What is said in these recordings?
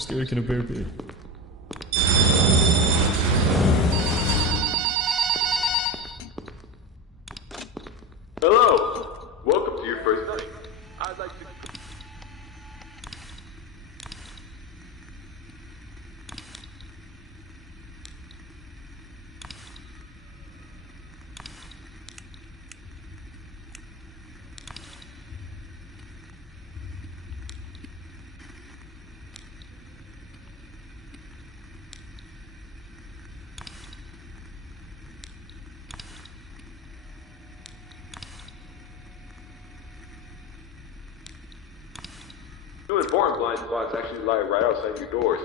scary can a bear be? Hello! Welcome to your first night. I'd like to... New informed blind spots actually lie right outside your doors.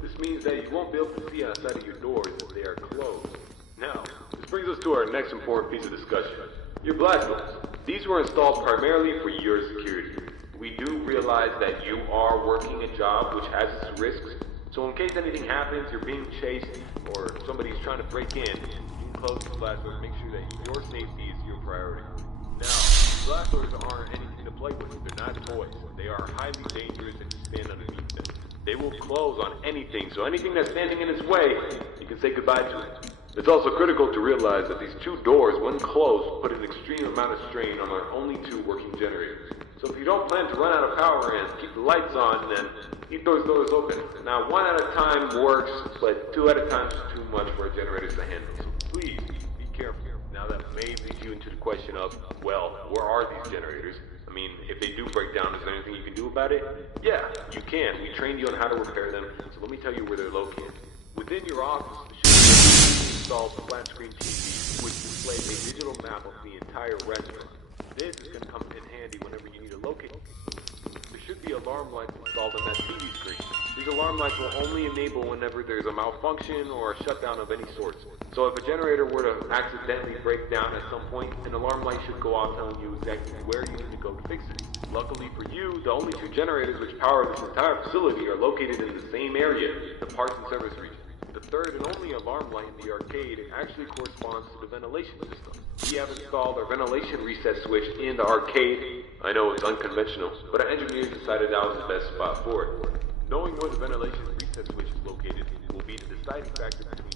This means that you won't be able to see outside of your doors if they are closed. Now, this brings us to our next important piece of discussion. Your blast doors. These were installed primarily for your security. We do realize that you are working a job which has its risks, so in case anything happens, you're being chased, or somebody's trying to break in, you can close the blast doors and make sure that your safety is your priority. Now, blast doors aren't anything to play with. They're not toys. They are highly dangerous if you stand underneath them. They will close on anything, so anything that's standing in its way, you can say goodbye to it. It's also critical to realize that these two doors, when closed, put an extreme amount of strain on our only two working generators. So if you don't plan to run out of power and keep the lights on, then keep those doors open. Now, one at a time works, but two at a time is too much for our generators to handle. So please, be careful. Now that may lead you into the question of, well, where are these generators? I mean, if they do break down, is there anything you can do about it? Yeah, you can. We trained you on how to repair them, so let me tell you where they're located. Within your office, you should install a flat screen TV, which displays a digital map of the entire restaurant. This is going to come in handy whenever you need to locate. There should be alarm lights installed on that TV screen. These alarm lights will only enable whenever there's a malfunction or a shutdown of any sort. So if a generator were to accidentally break down at some point, an alarm light should go off telling you exactly where you need to go to fix it. Luckily for you, the only two generators which power this entire facility are located in the same area, the parts and service region. The third and only alarm light in the arcade actually corresponds to the ventilation system. We have installed our ventilation reset switch in the arcade. I know it's unconventional, but our engineers decided that was the best spot for it. Knowing where the ventilation reset switch is located will be the deciding factor between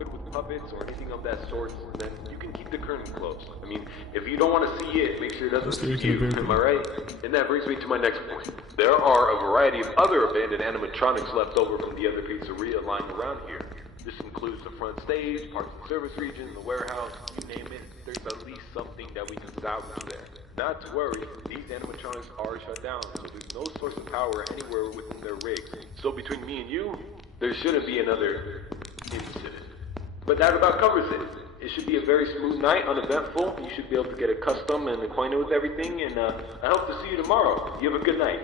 with puppets or anything of that sort, then you can keep the curtain closed. I mean, if you don't want to see it, make sure it doesn't see you, am I right? And that brings me to my next point. There are a variety of other abandoned animatronics left over from the other pizzeria lying around here. This includes the front stage, parts and service region, the warehouse, you name it. There's at least something that we can salvage there. Not to worry, these animatronics are shut down, so there's no source of power anywhere within their rigs. So between me and you, there shouldn't be another incident. But that about covers it. It should be a very smooth night, uneventful. You should be able to get accustomed and acquainted with everything, and I hope to see you tomorrow. You have a good night.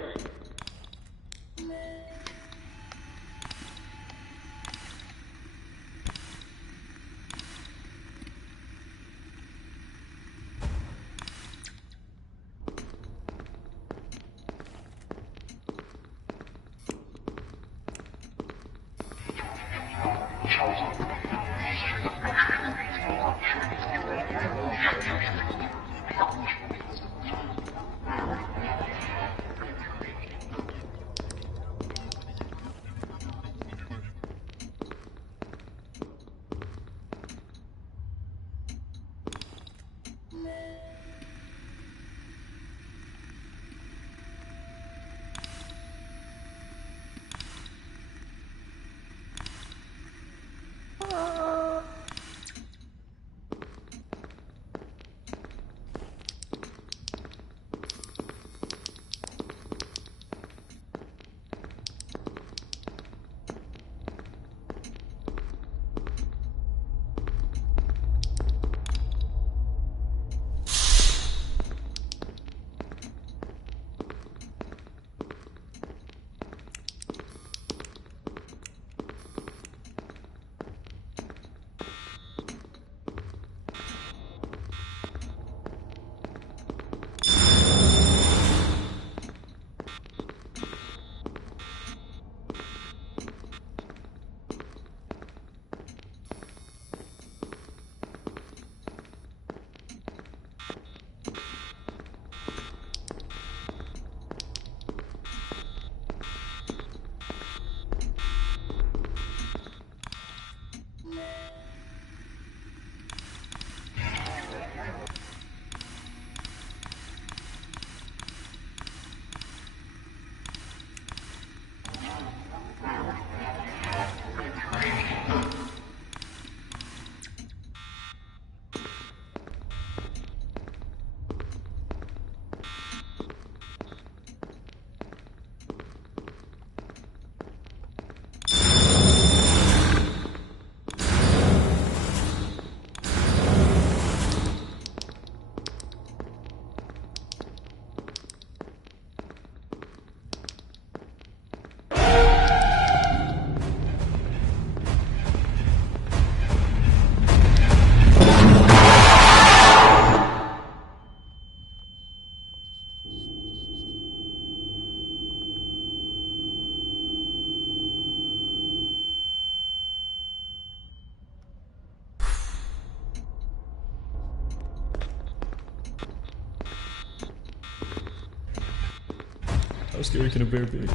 How scary can a bear be?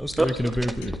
How scary can a bear be?